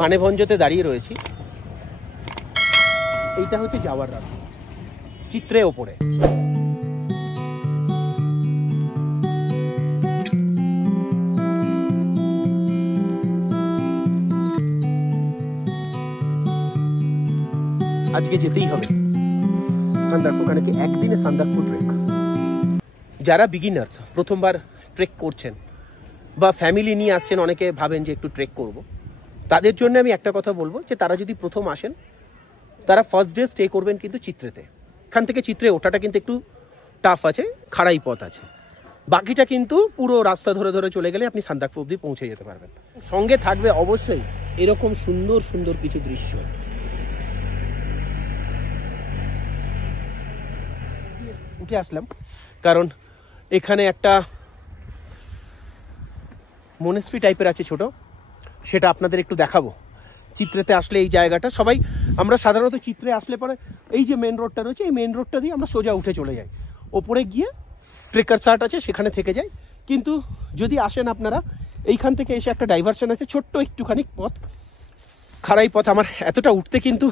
মানেভঞ্জতে দাঁড়িয়ে রয়েছি। এইটা হচ্ছে যাওয়ার রাস্তা চিত্রে ওপরে। আজকে যেতেই হবে সান্দাকফু, কারণ কি একদিনে সান্দাকফু ট্রেক। যারা বিগিনার্স, প্রথমবার ট্রেক করছেন বা ফ্যামিলি নিয়ে আসছেন, অনেকে ভাবেন যে একটু ট্রেক করব, তাদের জন্য আমি একটা কথা বলবো যে তারা যদি প্রথম আসেন তারা ফার্স্ট ডে স্টে করবেন কিন্তু চিত্রেতে। এখান থেকে চিত্রে ওঠাটা কিন্তু একটু টাফ আছে, খাড়াই পথ আছে, বাকিটা কিন্তু পুরো রাস্তা ধরে ধরে চলে গেলে আপনি সান্দাকফু অবধি পৌঁছে যেতে পারবেন। সঙ্গে থাকবে অবশ্যই এরকম সুন্দর সুন্দর কিছু দৃশ্য। উঠে আসলাম কারণ এখানে একটা মনেস্ট্রি টাইপের আছে ছোট, সেটা আপনাদের একটু দেখাবো। চিত্রেতে আসলে এই জায়গাটা সবাই, আমরা সাধারণত চিত্রে আসলে পরে এই যে মেন রোডটা রয়েছে, এই মেন রোডটা দিয়ে আমরা সোজা উঠে চলে যাই, ওপরে গিয়ে ট্রেকার সার্ট আছে সেখানে থেকে যাই। কিন্তু যদি আসেন আপনারা, এইখান থেকে এসে একটা ডাইভারশন আছে, ছোট্ট একটুখানি পথ, খাড়াই পথ। আমার এতটা উঠতে কিন্তু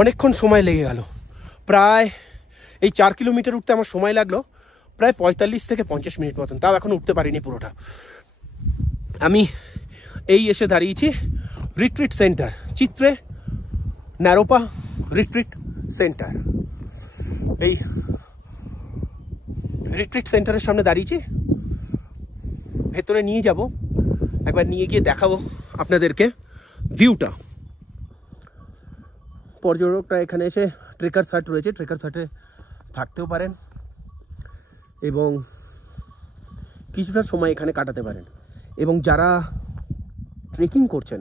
অনেকক্ষণ সময় লেগে গেল, প্রায় এই 4 কিলোমিটার উঠতে আমার সময় লাগলো প্রায় 45 থেকে 50 মিনিট মতন, তাও এখন উঠতে পারিনি পুরোটা। আমি এই এসে দাঁড়িয়েছি রিট্রিট সেন্টার, চিত্রে ন্যারোপা রিট্রিট সেন্টার। এই রিট্রিট সেন্টারের সামনে দাঁড়িয়েছি, ভেতরে নিয়ে যাব, একবার নিয়ে গিয়ে দেখাবো আপনাদেরকে ভিউটা। পর্যটকরা এখানে এসে ট্রেকার সার্ট রয়েছে, ট্রেকার সার্টে থাকতেও পারেন এবং কিছুটা সময় এখানে কাটাতে পারেন। এবং যারা ট্রেকিং করছেন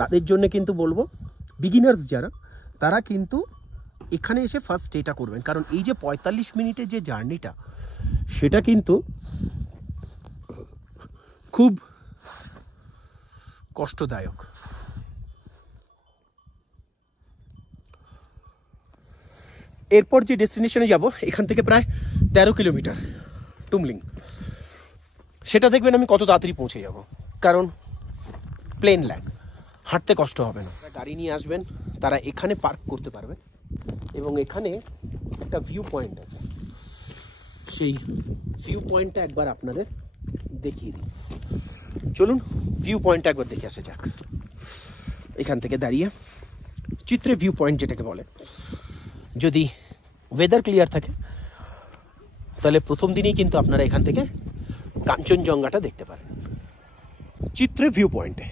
তাদের জন্য কিন্তু বলবো, বিগিনার্স যারা, তারা কিন্তু এখানে এসে ফার্স্ট স্টেটা করবেন, কারণ এই যে 45 মিনিটের যে জার্নিটা, সেটা কিন্তু খুব কষ্টদায়ক। এরপর যে ডেস্টিনেশনে যাব, এখান থেকে প্রায় 13 কিলোমিটার টুমলিং, সেটা দেখবেন আমি কত তাড়াতাড়ি পৌঁছে যাব, কারণ প্লেন ল্যান্ড, হাঁটতে কষ্ট হবে না। গাড়ি নিয়ে আসবেন, তারা এখানে পার্ক করতে পারবে এবং এখানে একটা ভিউ পয়েন্ট আছে, সেই ভিউ পয়েন্টটা একবার আপনাদের দেখিয়ে দিই। চলুন ভিউ পয়েন্টটা একবার দেখে আসা যাক। এখান থেকে দাঁড়িয়ে চিত্রে ভিউ পয়েন্ট যেটাকে বলে, যদি ওয়েদার ক্লিয়ার থাকে তাহলে প্রথম দিনেই কিন্তু আপনারা এখান থেকে কাঞ্চনজঙ্ঘাটা দেখতে পারেন চিত্রে ভিউ পয়েন্টে।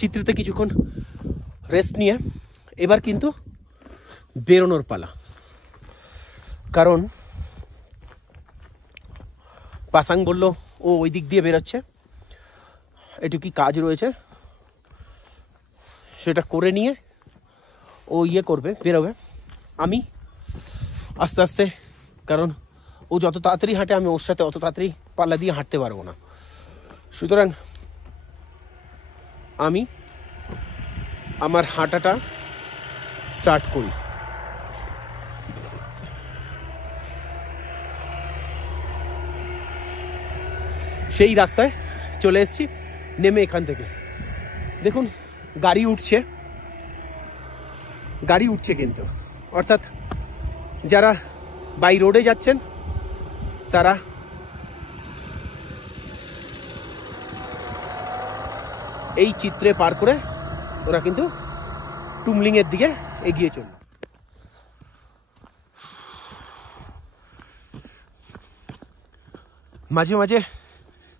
চিত্রেতে কিছুক্ষণ রেস্ট নিয়ে এবার কিন্তু বেরোনোর পালা, কারণ পাসাং বলল ও ওই দিক দিয়ে বেরোচ্ছে, একটু কি কাজ রয়েছে সেটা করে নিয়ে ও করবে, বেরোবে। আমি আস্তে আস্তে, কারণ ও যত তাড়াতাড়ি হাঁটে আমি ওর সাথে অত তাড়াতাড়ি পাল্লা দিয়ে হাঁটতে পারবো না, সুতরাং আমি আমার হাঁটাটা স্টার্ট করি। সেই রাস্তায় চলে এসেছি, নেমে এখান থেকে দেখুন গাড়ি উঠছে কিন্তু, অর্থাৎ যারা বাই রোডে যাচ্ছেন তারা এই চিত্রে পার করে ওরা কিন্তু টুমলিং এর দিকে এগিয়ে চলল। মাঝে মাঝে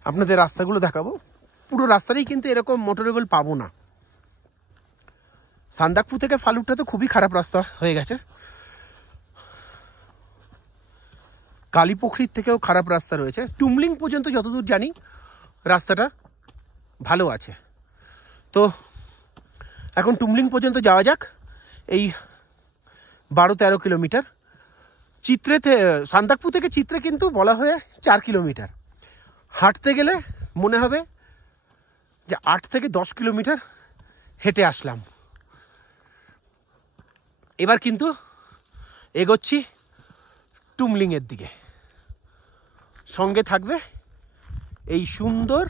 আপনাদের রাস্তাগুলো দেখাবো, পুরো রাস্তাটাই কিন্তু এরকম মোটরেবল পাবো না। সান্দাকফু থেকে ফালুটটা তো খুবই খারাপ রাস্তা হয়ে গেছে, কালীপুখরির থেকেও খারাপ রাস্তা রয়েছে। টুমলিং পর্যন্ত যতদূর জানি রাস্তাটা ভালো আছে। তো এখন টুমলিং পর্যন্ত যাওয়া যাক। এই 12-13 কিলোমিটার, চিত্রেতে সান্দাকফু থেকে চিত্রে কিন্তু বলা হয়ে 4 কিলোমিটার, হাঁটতে গেলে মনে হবে যে 8 থেকে 10 কিলোমিটার হেঁটে আসলাম। এবার কিন্তু এগোচ্ছি টুমলিংয়ের দিকে। সঙ্গে থাকবে এই সুন্দর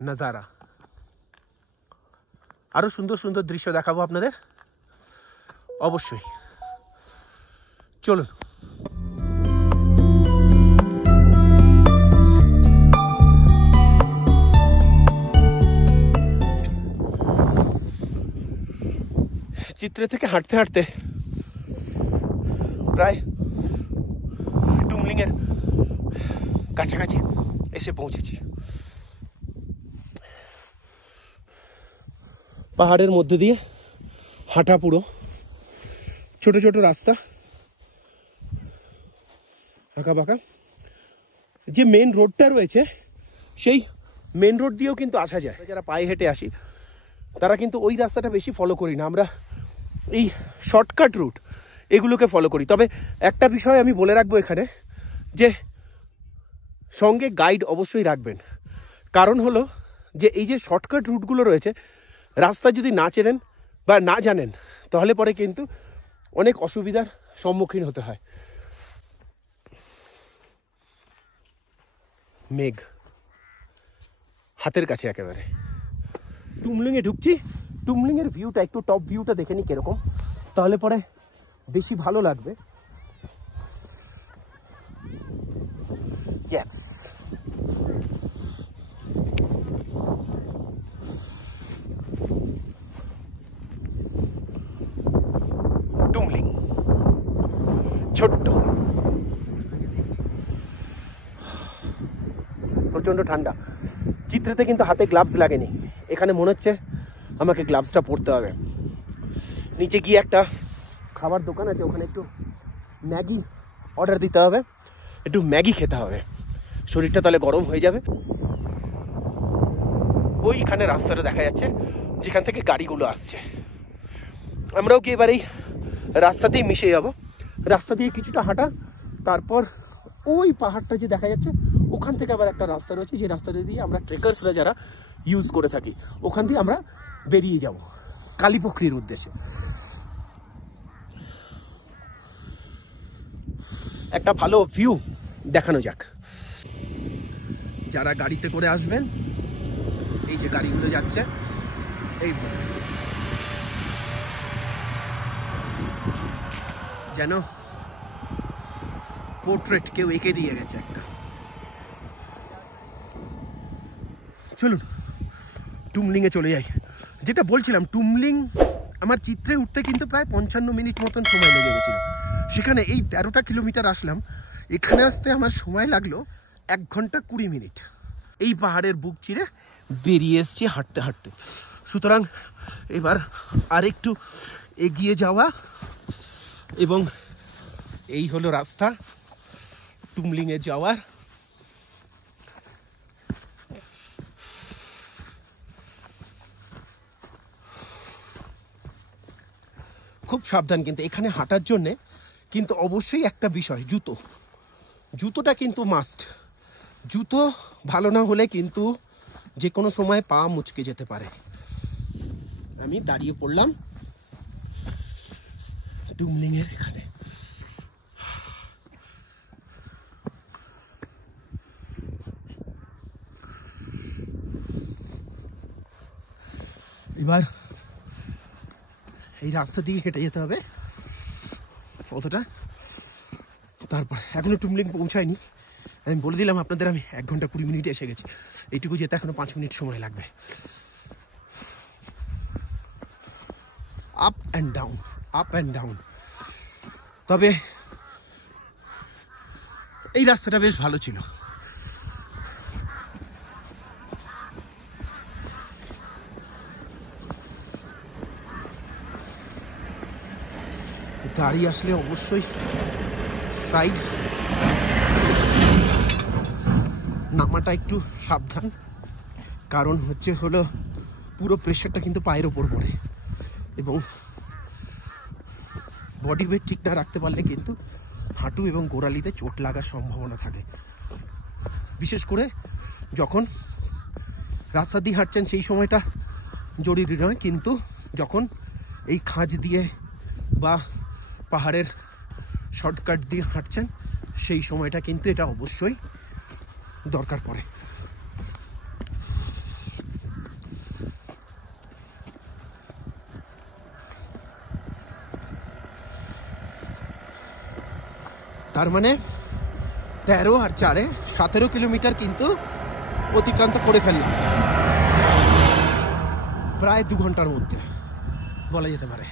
নাজারা। আরো সুন্দর সুন্দর দৃশ্য দেখাবো আপনাদের অবশ্যই। চলুন। চিত্রে থেকে হাঁটতে হাঁটতে প্রায় টুমলিংয়ের কাছাকাছি এসে পৌঁছেছি। পাহাড়ের মধ্যে দিয়ে হাঁটা, পুরো ছোট ছোট রাস্তা, আঁকা বাঁকা। যে মেন রোডটা রয়েছে সেই মেন রোড দিয়েও কিন্তু আসা যায়। যারা পায়ে হেঁটে আসি তারা কিন্তু ওই রাস্তাটা বেশি ফলো করি না, আমরা এই শর্টকাট রুট এগুলোকে ফলো করি। তবে একটা বিষয় আমি বলে রাখবো এখানে, যে সঙ্গে গাইড অবশ্যই রাখবেন। কারণ হলো যে এই যে শর্টকাট রুটগুলো রয়েছে, রাস্তা যদি না চেনেন বা না জানেন তাহলে পরে কিন্তু অনেক অসুবিধার সম্মুখীন হতে হয়। মেঘ হাতের কাছে একেবারে। টুমলিংয়ে ঢুকছি। টুমলিংয়ের ভিউটা একটু টপ ভিউটা দেখে নি কিরকম, তাহলে পরে বেশি ভালো লাগবে। ইয়েস, টুমলিং ছোট্ট, প্রচন্ড ঠান্ডা। চিত্রেতে কিন্তু হাতে গ্লাভস লাগেনি, এখানে মনে হচ্ছে আমাকে গ্লাভসটা পরতে হবে। নিচে গিয়ে একটা খাবার দোকান আছে, ওখানে একটু ম্যাগি অর্ডার দিতে হবে, একটু ম্যাগি খেতে হবে, শরীরটা তাহলে গরম হয়ে যাবে। ওইখানে রাস্তাটা দেখা যাচ্ছে যেখান থেকে গাড়িগুলো আসছে। আমরাও কি এবার এই রাস্তাতেই মিশে যাব। রাস্তা দিয়ে কিছুটা হাঁটা, তারপর ওই পাহাড়টা যে দেখা যাচ্ছে ওখান থেকে আবার একটা রাস্তা রয়েছে, যে রাস্তাটা দিয়ে আমরা ট্রেকার্সরা যারা ইউজ করে থাকি, ওখান দিয়ে আমরা বেরিয়ে যাব কালীপুখরির উদ্দেশ্যে। একটা ভালো ভিউ দেখানো যাক। যারা গাড়িতে করে আসবেন, এই যে গাড়িগুলো যাচ্ছে, এই যেন পোর্ট্রেট কেউ এঁকে দিয়ে গেছে একটা। চলুন টুমলিংয়ে চলে যাই। যেটা বলছিলাম, টুমলিং আমার চিত্রে উঠতে কিন্তু প্রায় 55 মিনিট মতন সময় লেগে গেছিল। সেখানে এই 13টা কিলোমিটার আসলাম, এখানে আসতে আমার সময় লাগলো 1 ঘন্টা 20 মিনিট। এই পাহাড়ের বুক চিরে বেরিয়ে এসছি হাঁটতে হাঁটতে। সুতরাং এবার আরেকটু এগিয়ে যাওয়া, এবং এই হলো রাস্তা টুমলিংয়ে যাওয়ার। খুব সাবধান কিন্তু এখানে হাঁটার জন্যে, কিন্তু অবশ্যই একটা বিষয়, জুতোটা কিন্তু মাস্ট। জুতো ভালো না হলে কিন্তু যে কোনো সময় পা মুচকে যেতে পারে। আমি দাঁড়িয়ে পড়লাম টুমলিংয়ের এখানে। এবার এই রাস্তা দিয়ে হেঁটে যেতে হবে অতটা। তারপর এখনো টুমলিং পৌঁছায়নি, আমি বলে দিলাম আপনাদের আমি 1 ঘন্টা 20 মিনিটে এসে গেছি। এইটুকু যেতে এখনো 5 মিনিট সময় লাগবে। Up and down, up and down. তবে এই রাস্তাটা বেশ ভালো ছিল। গাড়ি আসলে অবশ্যই সাইড, নামাটা একটু সাবধান, কারণ হলো পুরো প্রেশারটা কিন্তু পায়ের ওপর পড়ে, এবং বডি ওয়েট ঠিক না রাখতে পারলে কিন্তু হাঁটু এবং গোড়ালিতে চোট লাগার সম্ভাবনা থাকে। বিশেষ করে যখন রাস্তা দিয়ে হাঁটছেন সেই সময়টা জরুরি নয়, কিন্তু যখন এই খাঁজ দিয়ে বা পাহাড়ের শর্টকাট দিয়ে হাঁটছেন, সেই সময়টা কিন্তু এটা অবশ্যই দরকার পড়ে। তার মানে 13 আর 4 17 কিলোমিটার কিন্তু অতিক্রান্ত করে ফেললাম প্রায় 2 ঘন্টার মধ্যে বলা যেতে পারে।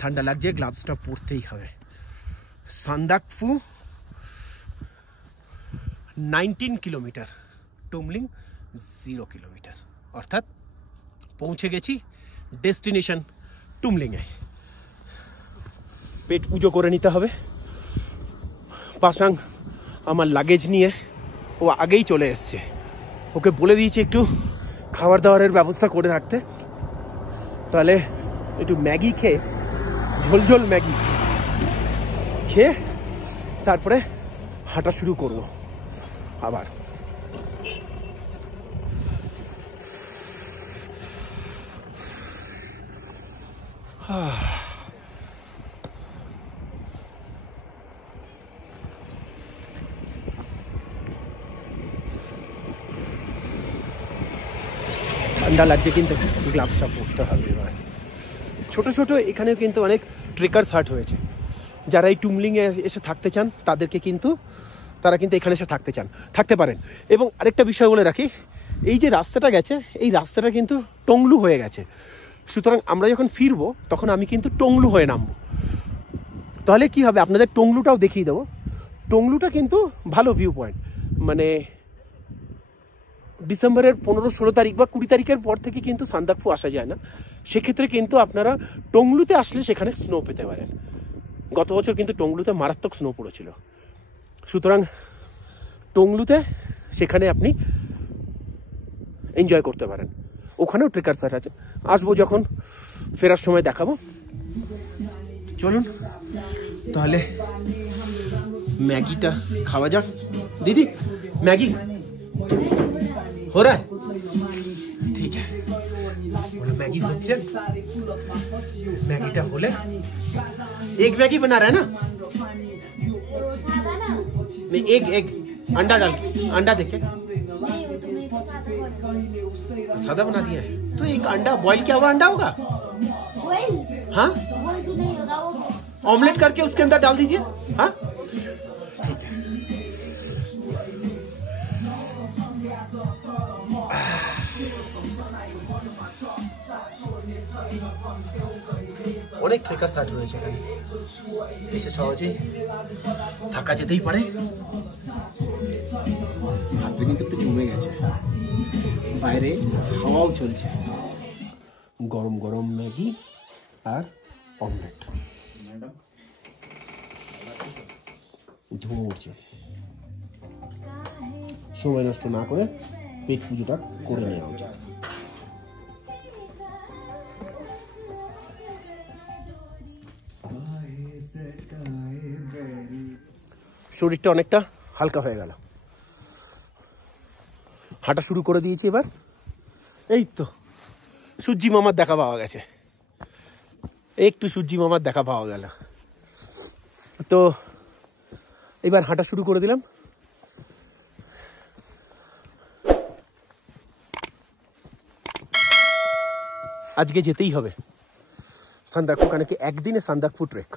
ঠান্ডা লাগছে, গ্লাভসটা পরতেই হবে। সান্দাকফু 19 কিলোমিটার, টুমলিং 0 কিলোমিটার, অর্থাৎ পৌঁছে গেছি ডেস্টিনেশন টুমলিংয়ে। পেট পুজো করে নিতে হবে। পাসাং আমার লাগেজ নিয়ে ও আগেই চলে এসছে, ওকে বলে দিয়েছি একটু খাবার দাবারের ব্যবস্থা করে রাখতে, তাহলে একটু ম্যাগি খেয়ে, ঝোলঝোল ম্যাগি খেয়ে তারপরে হাঁটা শুরু করব আবার। ঠান্ডা লাগছে কিন্তু গ্লাভসটা পরতে হবে এবার। ছোট ছোট এখানেও কিন্তু অনেক ট্রেকার্স হাট হয়েছে, যারা এই টুমলিংয়ে এসে থাকতে চান তাদেরকে কিন্তু তারা কিন্তু এখানে এসে থাকতে পারেন। এবং আরেকটা বিষয় বলে রাখি, এই যে রাস্তাটা গেছে, এই রাস্তাটা কিন্তু টংলু হয়ে গেছে, সুতরাং আমরা যখন ফিরবো তখন আমি কিন্তু টংলু হয়ে নামবো। তাহলে কি হবে, আপনাদের টংলুটাও দেখিয়ে দেবো। টংলুটা কিন্তু ভালো ভিউ পয়েন্ট, মানে ডিসেম্বরের 15-16 তারিখ বা 20 তারিখের পর থেকে কিন্তু সান্দাকফু আসা যায় না। সেক্ষেত্রে কিন্তু আপনারা টংলুতে আসলে সেখানে স্নো পেতে পারেন। গত বছর কিন্তু টংলুতে মারাত্মক স্নো পড়েছিল, সুতরাং টংলুতে সেখানে আপনি এনজয় করতে পারেন। ওখানেও ট্রেকার সাইট আছে, আসবো যখন ফেরার সময় দেখাবো। চলুন তাহলে ম্যাগিটা খাওয়া যাক। দিদি ম্যাগি हो रहा है? ठीक है, मैगी बच्चे मैगीटा बोले एक मैगी बना रहा है ना? नहीं, एक अंडा डाल के, अंडा देखे सादा बना दिया है। तो एक अंडा बॉईल किया हुआ अंडा होगा? हाँ, ऑमलेट करके उसके अंदर डाल दीजिए। हाँ ठीक है। অনেক ট্রেকার সাইট রয়েছে এখানে, এসে সহজেই থাকা যেতেই পারে। হাতে কিন্তু একটু জমে গেছে, বাইরে হাওয়াও চলছে। গরম গরম ম্যাগি আর অমলেট, ধুমো উঠছে। সময় নষ্ট না করে পেট পুজোটা করে নেওয়া উচিত। শরীরটা অনেকটা হালকা হয়ে গেল, হাঁটা শুরু করে দিয়েছি এবার। এই তো সূর্যি মামার দেখা পাওয়া গেছে, একটু সূর্যি মামার দেখা পাওয়া গেল। তো এবার হাঁটা শুরু করে দিলাম। আজকে যেতেই হবে সান্দাকফু, কেন কি একদিনে সান্দাকফু ট্রেক।